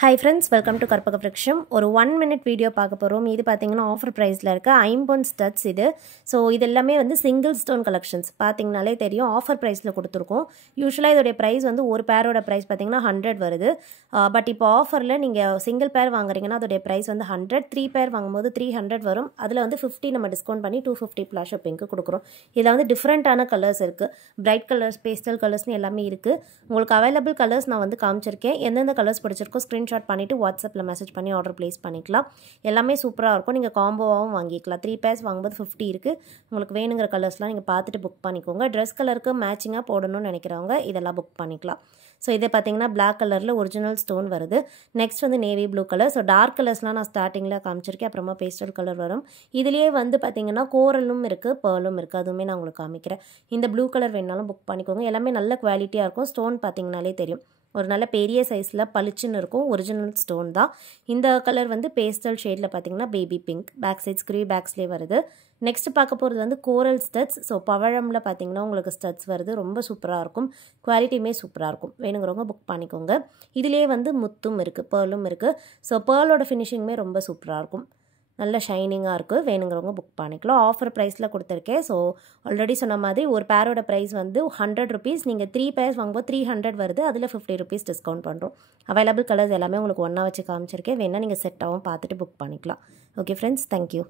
Hi friends, welcome to Karpaka Vriksham. ஒரு 1 minute video பார்க்க போகிறோம். இது பார்த்தீங்கன்னா ஆஃபர் ப்ரைஸில் இருக்க ஐம்பொன் ஸ்டட்ஸ் இது. ஸோ இது எல்லாமே வந்து சிங்கிள் ஸ்டோன் கலெக்ஷன்ஸ். பார்த்தீங்கனாலே தெரியும் ஆஃபர் ப்ரைஸில் கொடுத்துருக்கோம். யூஸ்வலாக இதோடைய ப்ரைஸ் வந்து ஒரு பேரோட ப்ரைஸ் பார்த்தீங்கன்னா 100 வருது. பட் இப்போ ஆஃபரில் நீங்கள் சிங்கிள் பேர் வாங்குறீங்கன்னா அதோடைய ப்ரைஸ் வந்து 100, 3 பேர் வாங்கும்போது 300 வரும். அதில் வந்து 50 நம்ம டிஸ்கவுண்ட் பண்ணி 250 ப்ளஸ் ஷிப்பிங்க்கு கொடுக்குறோம். இதில் வந்து டிஃப்ரெண்ட்டான கலர்ஸ் இருக்குது. பிரைட் கலர்ஸ், பேஸ்டல் கலர்ஸ்னு எல்லாமே இருக்குது. உங்களுக்கு அவைலபிள் கலர்ஸ் நான் வந்து காமிச்சிருக்கேன். எந்தெந்த கலர்ஸ் பிடிச்சிருக்கோ ஸ்க்ரீன்ஷாட் பண்ணிவிட்டு வாட்ஸ்அப்பில் மெசேஜ் பண்ணி ஆர்டர் ப்ளேஸ் பண்ணிக்கலாம். எல்லாமே சூப்பராக இருக்கும். நீங்கள் காம்போவாகவும் வாங்கிக்கலாம். 3 பேர்ஸ் வாங்கும்போது 50 இருக்குது. உங்களுக்கு வேணுங்கிற கலர்ஸ்லாம் நீங்கள் பார்த்துட்டு புக் பண்ணிக்கோங்க. ட்ரெஸ் கலருக்கு மேட்சிங்காக போடணும்னு நினைக்கிறவங்க இதெல்லாம் புக் பண்ணிக்கலாம். ஸோ இதை பார்த்தீங்கன்னா பிளாக் கலரில் ஒரிஜினல் ஸ்டோன் வருது. நெக்ஸ்ட் வந்து navy blue colour. So dark கலர்ஸ்லாம் நான் ஸ்டார்டிங்கில் காமிச்சிருக்கேன். அப்புறமா பேஸ்டல் கலர் வரும். இதுலேயே வந்து பார்த்தீங்கன்னா கோரலும் இருக்குது, பேர்லும் இருக்குது. அதுவுமே நான் உங்களுக்கு காமிக்கிறேன். இந்த ப்ளூ கலர் வேணாலும் புக் பண்ணிக்கோங்க. எல்லாமே நல்ல குவாலிட்டியாக இருக்கும். ஸ்டோன் பார்த்தீங்கனாலே தெரியும். ஒரு நல்ல பெரிய சைஸில் பளிச்சுன்னு இருக்கும். ஒரிஜினல் ஸ்டோன் தான். இந்த கலர் வந்து பேஸ்டல் ஷேடில் பார்த்தீங்கன்னா பேபி பிங்க். பேக் சைட் ஸ்க்ரீ பேக்ஸ்லேயே வருது. நெக்ஸ்ட் பார்க்க போகிறது வந்து கோரல் ஸ்டட்ஸ். ஸோ பவழமில் பார்த்தீங்கன்னா உங்களுக்கு ஸ்டட்ஸ் வருது. ரொம்ப சூப்பராக இருக்கும். குவாலிட்டியுமே சூப்பராக இருக்கும். வேணுங்கிறவங்க புக் பண்ணிக்கோங்க. இதுலேயே வந்து முத்தும் இருக்குது, பேர்லும் இருக்குது. ஸோ பேர்லோட ஃபினிஷிங்குமே ரொம்ப சூப்பராக இருக்கும். நல்ல ஷைனிங்காக இருக்குது. வேணுங்கிறவங்க புக் பண்ணிக்கலாம். ஆஃபர் ப்ரைஸில் கொடுத்துருக்கேன். ஸோ ஆல்ரெடி சொன்ன மாதிரி ஒரு பேரோட ப்ரைஸ் வந்து 100 ருபீஸ். நீங்கள் 3 பேர்ஸ் வாங்கும்போது 300 வருது. அதில் 50 ருபீஸ் டிஸ்கவுண்ட் பண்ணுறோம். அவைலபிள் கலர்ஸ் எல்லாமே உங்களுக்கு ஒன்றா வச்சு காமிச்சிருக்கேன். வேணால் நீங்கள் செட்டாகவும் பார்த்துட்டு புக் பண்ணிக்கலாம். Okay friends, thank you.